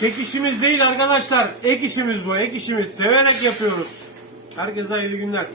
Tek işimiz değil arkadaşlar. Ek işimiz bu. Ek işimiz. Severek yapıyoruz. Herkese hayırlı günler.